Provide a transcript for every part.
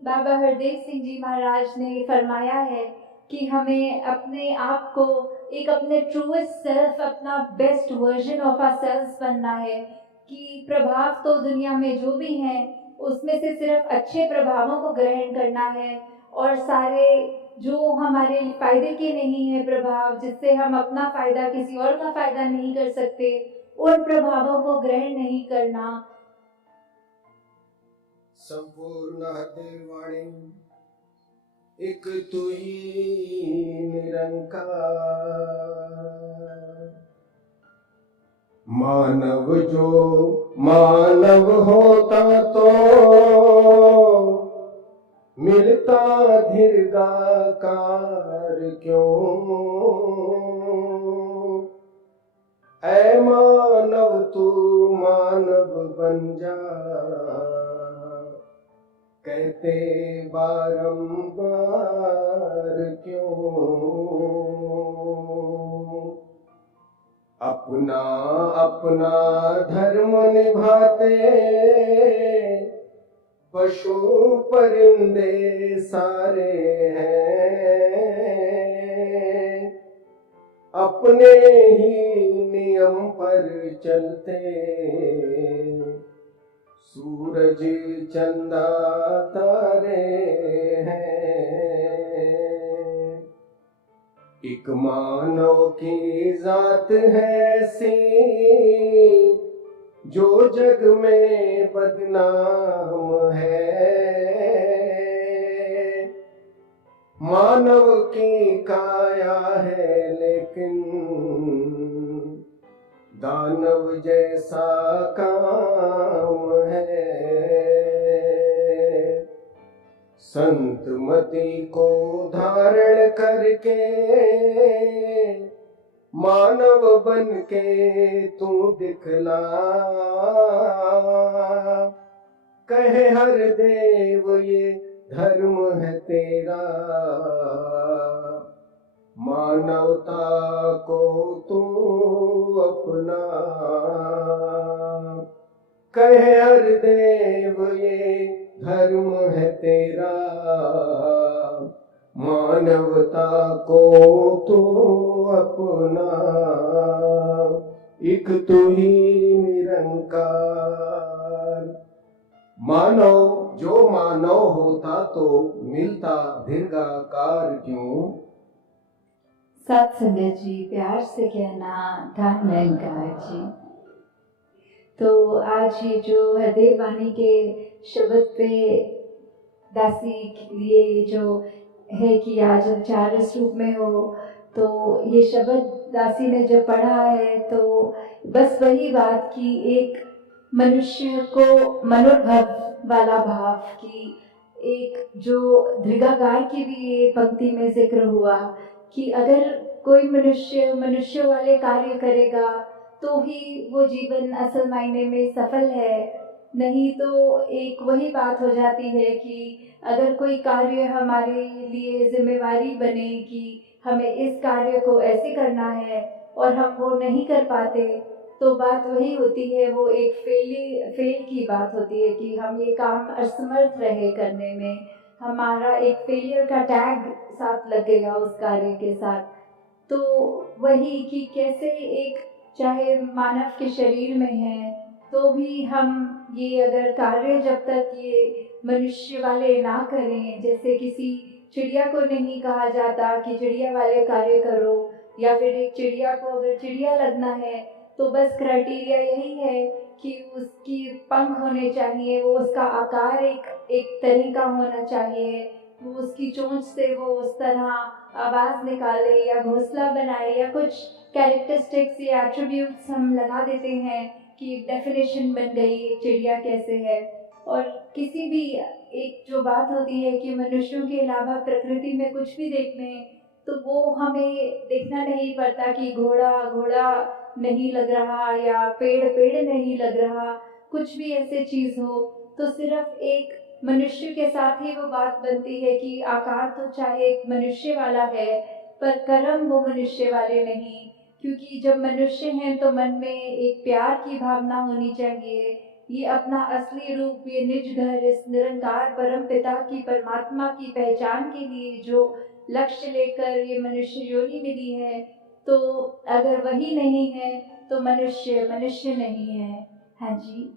बाबा हरदेव सिंह जी महाराज ने फरमाया है कि हमें अपने आप को एक अपने ट्रूएस्ट सेल्फ, अपना best version of our self बनना है। कि प्रभाव तो दुनिया में जो भी हैं उसमें से सिर्फ अच्छे प्रभावों को ग्रहण करना है, और सारे जो हमारे फायदे के नहीं है प्रभाव, जिससे हम अपना फायदा किसी और का फायदा नहीं कर सकते, उन प्रभावों को ग्रहण नहीं करना। संपूर्ण देवाणी एक तू ही निरंकार, मानव जो मानव होता तो मिलता दीर्घाकार क्यों। ऐ मानव तू मानव बन जा, कहते बारंबार क्यों। अपना अपना धर्म निभाते पशु परिंदे सारे हैं, अपने ही नियम पर चलते सूरज चंदा तारे हैं। एक मानव की जात है ऐसी जो जग में बदनाम है, मानव की काया है लेकिन दानव जैसा काम है। संत मति को धारण करके मानव बन के तू दिखला, कहे हर देव ये धर्म है तेरा, मानवता को तू अपना। कहे हर देव ये धर्म है तेरा, मानवता को तू अपना। एक तू ही निरंकार, मानव जो मानव होता तो मिलता दीर्घाकार क्यों। सत्संगत जी, प्यार से कहना धन निरंकार जी। तो आज ये जो हरदेव वाणी के शब्द पे दासी के लिए जो है कि आज आचार्य रूप में हो, तो ये शब्द दासी ने जब पढ़ा है तो बस वही बात की एक मनुष्य को मनोभाव वाला भाव की, एक जो दृगाकार की भी ये पंक्ति में जिक्र हुआ कि अगर कोई मनुष्य मनुष्य वाले कार्य करेगा तो ही वो जीवन असल मायने में सफल है, नहीं तो एक वही बात हो जाती है कि अगर कोई कार्य हमारे लिए जिम्मेवारी बने कि हमें इस कार्य को ऐसे करना है और हम वो नहीं कर पाते, तो बात वही होती है, वो एक फेल की बात होती है कि हम ये काम असमर्थ रहे करने में, हमारा एक फेलियर का टैग साथ लग गया उस कार्य के साथ। तो वही कि कैसे एक चाहे मानव के शरीर में है तो भी हम ये अगर कार्य जब तक ये मनुष्य वाले ना करें, जैसे किसी चिड़िया को नहीं कहा जाता कि चिड़िया वाले कार्य करो, या फिर एक चिड़िया को अगर चिड़िया लगना है तो बस क्राइटेरिया यही है कि उसकी पंख होने चाहिए, वो उसका आकार एक तरह का होना चाहिए, वो उसकी चोंच से वो उस तरह आवाज़ निकाले या घोंसला बनाए, या कुछ कैरेक्टरिस्टिक्स या एट्रीब्यूट्स हम लगा देते हैं कि एक डेफिनेशन बन गई एक चिड़िया कैसे है। और किसी भी एक जो बात होती है कि मनुष्यों के अलावा प्रकृति में कुछ भी देख लें तो वो हमें देखना नहीं पड़ता कि घोड़ा घोड़ा नहीं लग रहा या पेड़ पेड़ नहीं लग रहा, कुछ भी ऐसे चीज़ हो तो सिर्फ एक मनुष्य के साथ ही वो बात बनती है कि आकार तो चाहे एक मनुष्य वाला है पर कर्म वो मनुष्य वाले नहीं, क्योंकि जब मनुष्य हैं तो मन में एक प्यार की भावना होनी चाहिए, ये अपना असली रूप, ये निज घर, इस निरंकार परम पिता की, परमात्मा की पहचान के लिए जो लक्ष्य लेकर ये मनुष्य योनि मिली है, तो अगर वही नहीं है तो मनुष्य मनुष्य नहीं है। हाँ जी।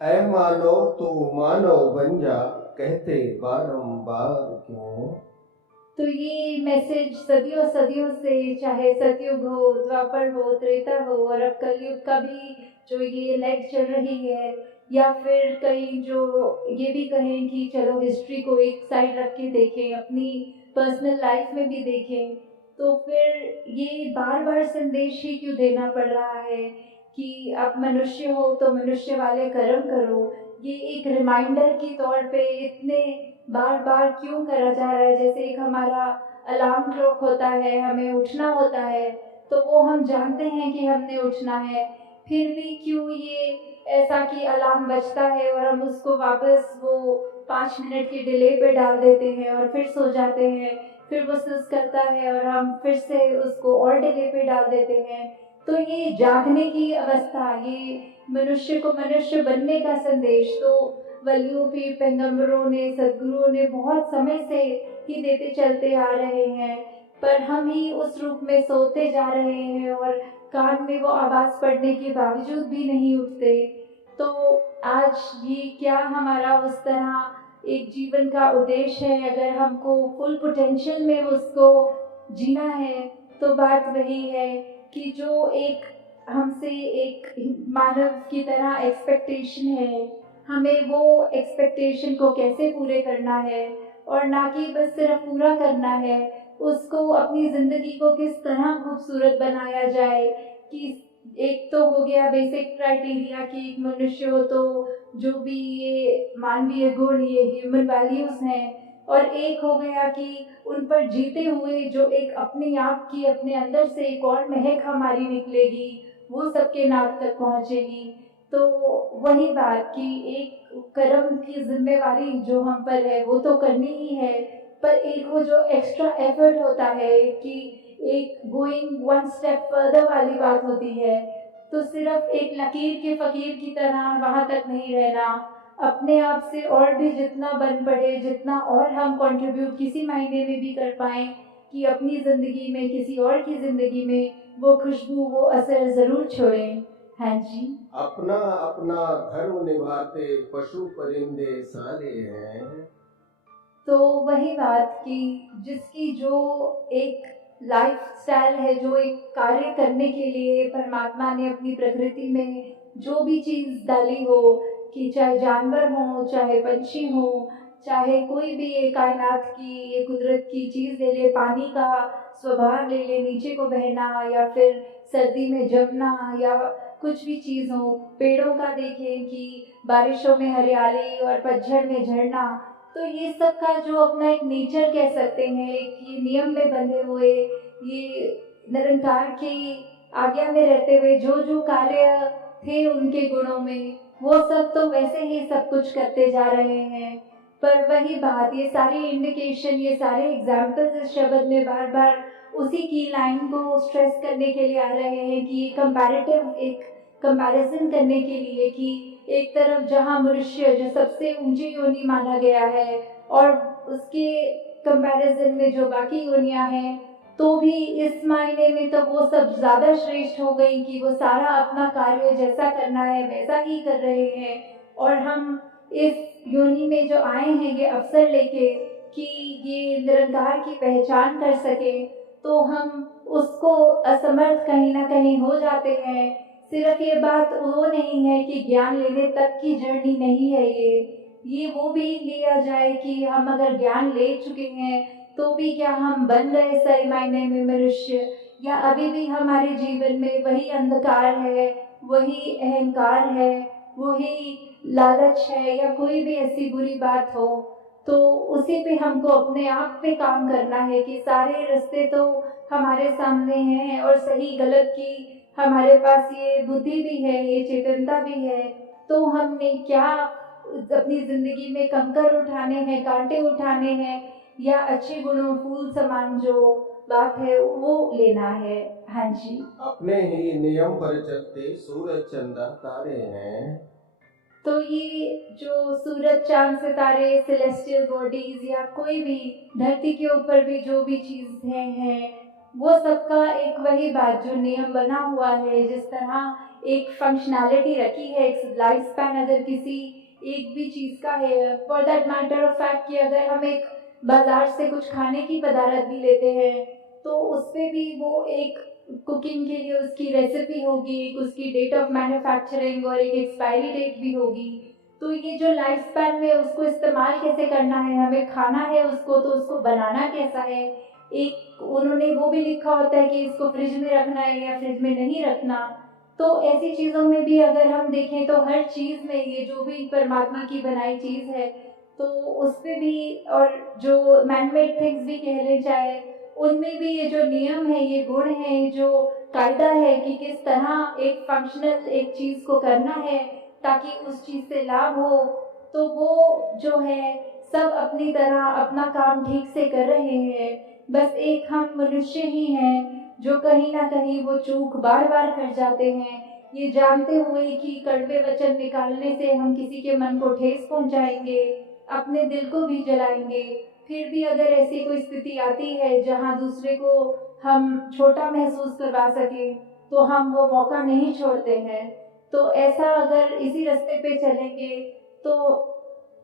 ऐ मानव तू मानव बन जा, कहते बारंबार क्यों। तो ये मैसेज सदियों सदियों से, चाहे सतयुग हो, द्वापर हो, त्रेता हो और अब कलयुग का भी जो ये लेग चल रही है, या फिर कई जो ये भी कहें कि चलो हिस्ट्री को एक साइड रख के देखें, अपनी पर्सनल लाइफ में भी देखें, तो फिर ये बार बार संदेश ही क्यों देना पड़ रहा है कि आप मनुष्य हो तो मनुष्य वाले कर्म करो। ये एक रिमाइंडर के तौर पे इतने बार बार क्यों करा जा रहा है। जैसे एक हमारा अलार्म क्लॉक होता है, हमें उठना होता है, तो वो हम जानते हैं कि हमने उठना है, फिर भी क्यों ये ऐसा कि अलार्म बजता है और हम उसको वापस वो 5 मिनट की डिले पे डाल देते हैं और फिर सो जाते हैं, फिर वो सुस करता है और हम फिर से उसको और डिले पे डाल देते हैं। तो ये जागने की अवस्था, ये मनुष्य को मनुष्य बनने का संदेश तो वलियों पे, पैगंबरों ने, सदगुरुओं ने बहुत समय से ही देते चलते आ रहे हैं, पर हम ही उस रूप में सोते जा रहे हैं और कान में वो आवाज़ पड़ने के बावजूद भी नहीं उठते। तो आज ये क्या हमारा उस तरह एक जीवन का उद्देश्य है, अगर हमको फुल पोटेंशियल में उसको जीना है, तो बात वही है कि जो एक हमसे एक मानव की तरह एक्सपेक्टेशन है, हमें वो एक्सपेक्टेशन को कैसे पूरे करना है, और ना कि बस सिर्फ पूरा करना है, उसको अपनी ज़िंदगी को किस तरह खूबसूरत बनाया जाए। कि एक तो हो गया बेसिक क्राइटेरिया कि एक मनुष्य हो तो जो भी ये मानवीय गुण, ये ह्यूमन वैल्यूज़ हैं, और एक हो गया कि उन पर जीते हुए जो एक अपने आप की, अपने अंदर से एक और महक हमारी निकलेगी, वो सबके नाक तक पहुँचेगी। तो वही बात कि एक कर्म की जिम्मेवारी जो हम पर है वो तो करनी ही है, पर एक वो जो एक्स्ट्रा एफर्ट होता है कि एक गोइंग वन स्टेप फर्दर वाली बात होती है, तो सिर्फ एक लकीर के फकीर की तरह वहाँ तक नहीं रहना, अपने आप से और भी जितना बन पड़े, जितना और हम कंट्रीब्यूट किसी महीने में भी कर पाएँ कि अपनी ज़िंदगी में, किसी और की ज़िंदगी में वो खुशबू, वो असर ज़रूर छोड़ें। हाँ जी। अपना अपना धर्म निभाते पशु परिंदे सारे हैं। तो वही बात कि जिसकी जो एक लाइफ स्टाइल है, जो एक कार्य करने के लिए परमात्मा ने अपनी प्रकृति में जो भी चीज़ डाली हो, कि चाहे जानवर हो, चाहे पंछी हो, चाहे कोई भी ये कायनात की, ये कुदरत की चीज़ ले ले, पानी का स्वभाव ले ले, नीचे को बहना या फिर सर्दी में जमना, या कुछ भी चीज़ हो, पेड़ों का देखें कि बारिशों में हरियाली और पतझड़ में झरना, तो ये सब का जो अपना एक नेचर कह सकते हैं, एक ये नियम में बंधे हुए, ये निरंकार की आज्ञा में रहते हुए जो जो कार्य थे उनके गुणों में, वो सब तो वैसे ही सब कुछ करते जा रहे हैं। पर वही बात, ये सारी इंडिकेशन, ये सारे एग्जाम्पल्स इस शब्द में बार बार उसी की लाइन को स्ट्रेस करने के लिए आ रहे हैं कि ये कंपैरेटिव, एक कंपैरिजन करने के लिए कि एक तरफ जहाँ मनुष्य जो सबसे ऊंची योनि माना गया है, और उसके कंपैरिजन में जो बाकी योनियाँ हैं, तो भी इस मायने में तो वो सब ज़्यादा श्रेष्ठ हो गई कि वो सारा अपना कार्य जैसा करना है वैसा ही कर रहे हैं, और हम इस योनि में जो आए हैं ये अवसर लेके कि ये निरंकार की पहचान कर सकें, तो हम उसको असमर्थ कहीं ना कहीं हो जाते हैं। सिर्फ ये बात वो नहीं है कि ज्ञान लेने तक की जर्नी नहीं है ये वो भी लिया जाए कि हम अगर ज्ञान ले चुके हैं तो भी क्या हम बन गए सही मायने में मनुष्य, या अभी भी हमारे जीवन में वही अंधकार है, वही अहंकार है, वही लालच है, या कोई भी ऐसी बुरी बात हो, तो उसी पे हमको अपने आप पे काम करना है कि सारे रास्ते तो हमारे सामने हैं और सही गलत की हमारे पास ये बुद्धि भी है, ये चेतनता भी है, तो हमने क्या अपनी जिंदगी में कंकर उठाने हैं, कांटे उठाने हैं, या अच्छे गुणों, फूल समान जो बात है वो लेना है। हाँ जी। अपने ही नियम पर चलते सूरज चंदा तारे हैं। तो ये जो सूरज चांद सितारे सेलेस्टियल बॉडीज या कोई भी धरती के ऊपर भी जो भी चीज़ है वो सबका एक वही बात जो नियम बना हुआ है। जिस तरह एक फंक्शनैलिटी रखी है, एक लाइफ स्पैन अगर किसी एक भी चीज़ का है, for that matter of fact कि अगर हम एक बाजार से कुछ खाने की पदार्थ भी लेते हैं तो उस पर भी वो एक कुकिंग के लिए उसकी रेसिपी होगी, एक उसकी डेट ऑफ मैन्युफैक्चरिंग और एक एक्सपायरी डेट भी होगी। तो ये जो लाइफ स्पैन में उसको इस्तेमाल कैसे करना है, हमें खाना है उसको तो उसको बनाना कैसा है, एक उन्होंने वो भी लिखा होता है कि इसको फ्रिज में रखना है या फ्रिज में नहीं रखना। तो ऐसी चीज़ों में भी अगर हम देखें तो हर चीज़ में ये जो भी परमात्मा की बनाई चीज़ है तो उस पर भी, और जो मैनमेड थिंग्स भी कह लें चाहे, उनमें भी ये जो नियम है, ये गुण है, जो कायदा है कि किस तरह एक फंक्शनल एक चीज़ को करना है ताकि उस चीज़ से लाभ हो। तो वो जो है सब अपनी तरह अपना काम ठीक से कर रहे हैं। बस एक हम मनुष्य ही हैं जो कहीं ना कहीं वो चूक बार बार कर जाते हैं, ये जानते हुए कि कड़वे वचन निकालने से हम किसी के मन को ठेस पहुंचाएंगे, अपने दिल को भी जलाएंगे। फिर भी अगर ऐसी कोई स्थिति आती है जहां दूसरे को हम छोटा महसूस करवा सके तो हम वो मौका नहीं छोड़ते हैं। तो ऐसा अगर इसी रास्ते पे चलेंगे तो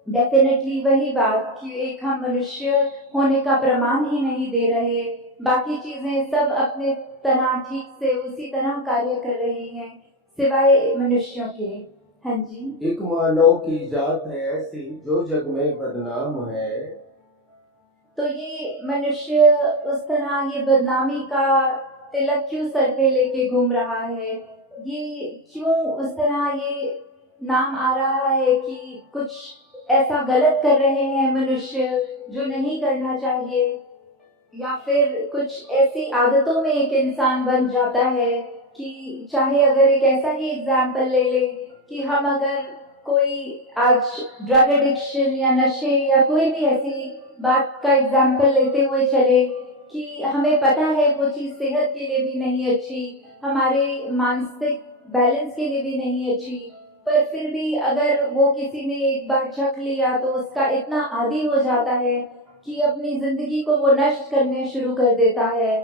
डेफिनेटली वही बात कि एक हम मनुष्य होने का प्रमाण ही नहीं दे रहे, बाकी चीज़ें सब अपने तरह ठीक से उसी तरह कार्य कर रही हैं सिवाय मनुष्यों के। हाँ जी। एक मानव की जात है ऐसी जो जग में बदनाम है। तो ये मनुष्य उस तरह ये बदनामी का तिलक क्यों सर पे लेके घूम रहा है, ये क्यों उस तरह ये नाम आ रहा है कि कुछ ऐसा गलत कर रहे हैं मनुष्य जो नहीं करना चाहिए, या फिर कुछ ऐसी आदतों में एक इंसान बन जाता है कि चाहे अगर एक ऐसा ही एग्जाम्पल ले ले कि हम अगर कोई आज ड्रग एडिक्शन या नशे या कोई भी ऐसी बात का एग्जाम्पल लेते हुए चले कि हमें पता है वो चीज़ सेहत के लिए भी नहीं अच्छी, हमारे मानसिक बैलेंस के लिए भी नहीं अच्छी, पर फिर भी अगर वो किसी ने एक बार चख लिया तो उसका इतना आदी हो जाता है कि अपनी ज़िंदगी को वो नष्ट करने शुरू कर देता है।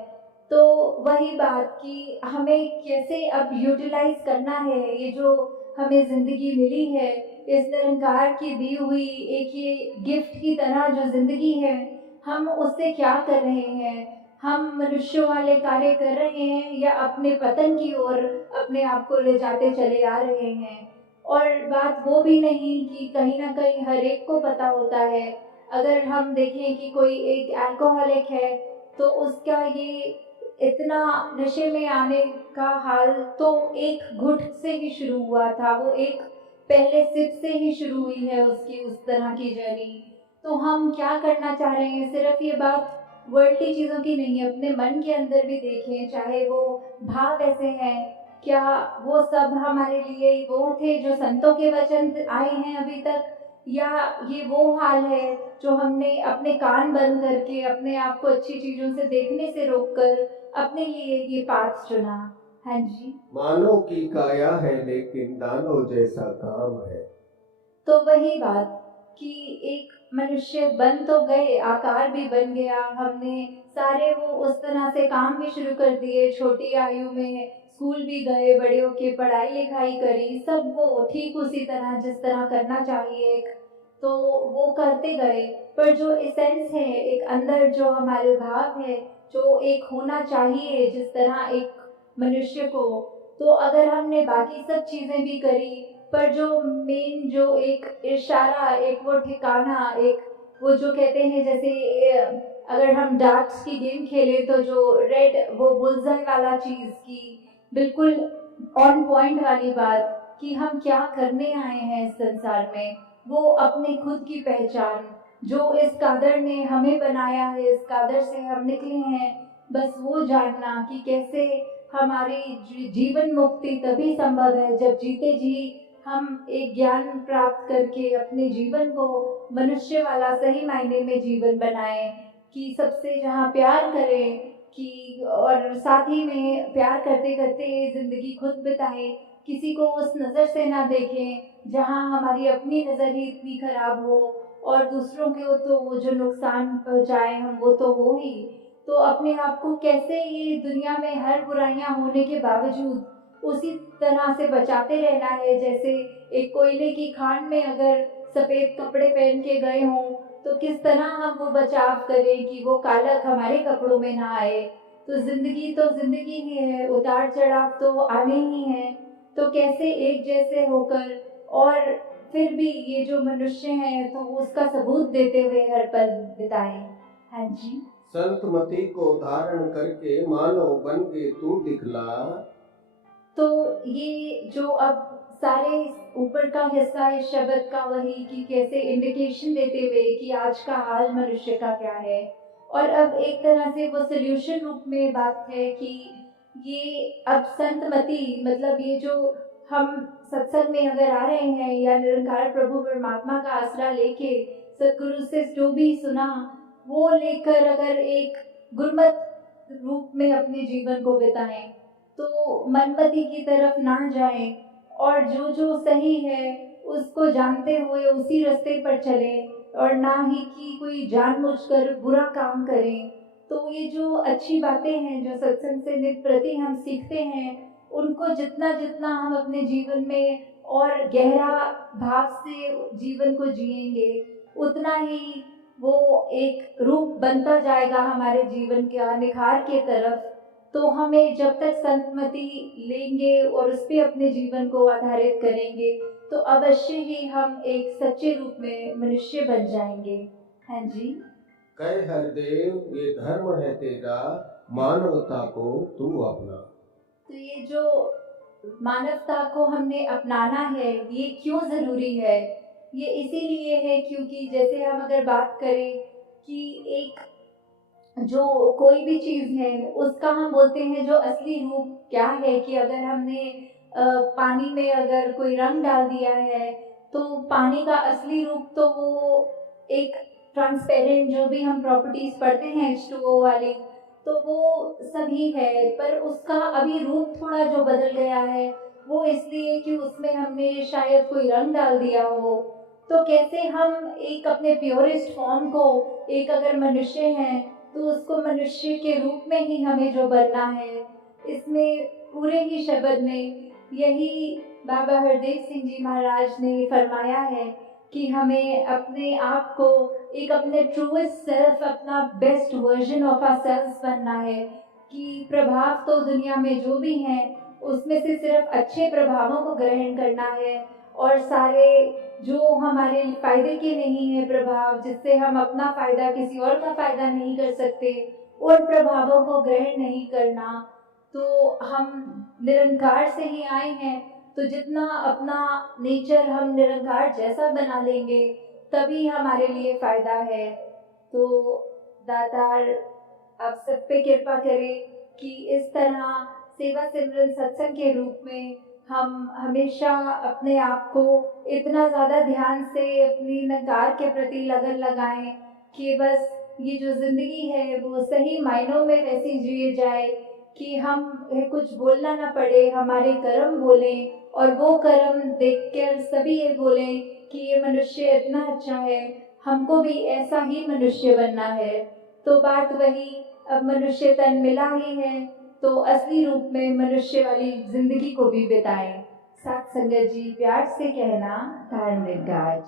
तो वही बात कि हमें कैसे अब यूटिलाइज करना है ये जो हमें ज़िंदगी मिली है, इस निरंकार की दी हुई एक ये गिफ्ट की तरह जो ज़िंदगी है, हम उससे क्या कर रहे हैं, हम मनुष्यों वाले कार्य कर रहे हैं या अपने पतन की ओर अपने आप को ले जाते चले आ रहे हैं। और बात वो भी नहीं कि कहीं ना कहीं हर एक को पता होता है, अगर हम देखें कि कोई एक अल्कोहलिक है तो उसका ये इतना नशे में आने का हाल तो एक घुट से ही शुरू हुआ था, वो एक पहले सिप से ही शुरू हुई है उसकी उस तरह की जर्नी। तो हम क्या करना चाह रहे हैं, सिर्फ ये बात वर्ल्डली चीज़ों की नहीं है, अपने मन के अंदर भी देखें, चाहे वो भाव ऐसे हैं, क्या वो सब हमारे लिए वो थे जो संतों के वचन आए हैं अभी तक, या ये वो हाल है जो हमने अपने कान बंद करके अपने आप को अच्छी चीज़ों से देखने से रोककर अपने लिए ये पाथ चुना। हाँ जी। मानव की काया है लेकिन दानव जैसा काम है। तो वही बात कि एक मनुष्य बन तो गए, आकार भी बन गया, हमने सारे वो उस तरह से काम भी शुरू कर दिए, छोटी आयु में स्कूल भी गए, बड़े होके पढ़ाई लिखाई करी, सब वो ठीक उसी तरह जिस तरह करना चाहिए तो वो करते गए, पर जो एसेंस है एक अंदर जो हमारे भाव है जो एक होना चाहिए जिस तरह एक मनुष्य को, तो अगर हमने बाकी सब चीज़ें भी करी पर जो मेन जो एक इशारा, एक वो ठिकाना, एक वो जो कहते हैं जैसे अगर हम डार्ट्स की गेम खेलें तो जो रेड वो बुलजाई वाला चीज़ की बिल्कुल ऑन पॉइंट वाली बात कि हम क्या करने आए हैं इस संसार में, वो अपने खुद की पहचान जो इस कादर ने हमें बनाया है, इस कादर से हम निकले हैं, बस वो जानना कि कैसे हमारी जीवन मुक्ति तभी संभव है जब जीते जी हम एक ज्ञान प्राप्त करके अपने जीवन को मनुष्य वाला सही मायने में जीवन बनाएं, कि सबसे जहाँ प्यार करें कि और साथ ही में प्यार करते करते जिंदगी खुद बिताएं, किसी को उस नज़र से ना देखें जहाँ हमारी अपनी नज़र ही इतनी खराब हो और दूसरों के हो तो वो जो नुकसान पहुँचाए हम वो तो हो ही, तो अपने आप को कैसे ये दुनिया में हर बुराइयां होने के बावजूद उसी तरह से बचाते रहना है। जैसे एक कोयले की खान में अगर सफ़ेद कपड़े पहन के गए हों तो किस तरह हम वो बचाव करें कि वो कालक हमारे कपड़ों में ना आए। तो ज़िंदगी ही है, उतार चढ़ाव तो आने ही हैं, तो कैसे एक जैसे होकर और फिर भी ये जो मनुष्य हैं तो उसका सबूत देते हुए हर पल बिताएं। हाँ जी। संत मति को धारण करके मानव बन के तू दिखला। तो ये जो अब सारे ऊपर का हिस्सा इस शब्द का वही कि कैसे इंडिकेशन देते हुए कि आज का हाल मनुष्य का क्या है, और अब एक तरह से वो सोल्यूशन रूप में बात है कि ये अब संतमति मतलब ये जो हम सत्संग में अगर आ रहे हैं या निरंकार प्रभु परमात्मा का आसरा लेके सतगुरु से जो भी सुना वो लेकर अगर एक गुरमत रूप में अपने जीवन को बिताएं तो मनमति की तरफ ना जाएं और जो जो सही है उसको जानते हुए उसी रास्ते पर चलें और ना ही कि कोई जानबूझकर बुरा काम करें। तो ये जो अच्छी बातें हैं जो सत्संग से नित्य प्रति हम सीखते हैं उनको जितना जितना हम अपने जीवन में और गहरा भाव से जीवन को जिएंगे उतना ही वो एक रूप बनता जाएगा हमारे जीवन का निखार के तरफ। तो हमें जब तक संतमति लेंगे और उस पर अपने जीवन को आधारित करेंगे तो अवश्य ही हम एक सच्चे रूप में मनुष्य बन जाएंगे। हाँ जी। कह हरदेव ये धर्म है तेरा, मानवता को तू अपना। तो ये जो मानवता को हमने अपनाना है ये क्यों ज़रूरी है? ये इसीलिए है क्योंकि जैसे हम अगर बात करें कि एक जो कोई भी चीज़ है उसका हम बोलते हैं जो असली रूप क्या है कि अगर हमने पानी में अगर कोई रंग डाल दिया है तो पानी का असली रूप तो वो एक ट्रांसपेरेंट जो भी हम प्रॉपर्टीज पढ़ते हैं H2O वाली तो वो सभी है, पर उसका अभी रूप थोड़ा जो बदल गया है वो इसलिए कि उसमें हमने शायद कोई रंग डाल दिया हो। तो कैसे हम एक अपने प्योरेस्ट फॉर्म को एक अगर मनुष्य हैं तो उसको मनुष्य के रूप में ही हमें जो बनना है, इसमें पूरे ही शब्द में यही बाबा हरदेव सिंह जी महाराज ने फरमाया है कि हमें अपने आप को एक अपने ट्रूएस्ट सेल्फ अपना best version of our self बनना है कि प्रभाव तो दुनिया में जो भी हैं उसमें से सिर्फ अच्छे प्रभावों को ग्रहण करना है और सारे जो हमारे फायदे के नहीं है प्रभाव जिससे हम अपना फायदा किसी और का फायदा नहीं कर सकते उन प्रभावों को ग्रहण नहीं करना। तो हम निरंकार से ही आए हैं तो जितना अपना नेचर हम निरंकार जैसा बना लेंगे तभी हमारे लिए फायदा है। तो दातार आप सब पे कृपा करें कि इस तरह सेवा सिमरन सत्संग के रूप में हम हमेशा अपने आप को इतना ज़्यादा ध्यान से अपनी निरंकार के प्रति लगन लगाएं कि बस ये जो ज़िंदगी है वो सही मायनों में वैसी जिए जाए कि हम कुछ बोलना ना पड़े, हमारे कर्म बोलें और वो कर्म देखकर सभी ये बोलें कि ये मनुष्य इतना अच्छा है, हमको भी ऐसा ही मनुष्य बनना है। तो बात वही, अब मनुष्य तन मिला ही है तो असली रूप में मनुष्य वाली जिंदगी को भी बिताएं। साथ संगत जी प्यार से कहना, धार्मिक गाज।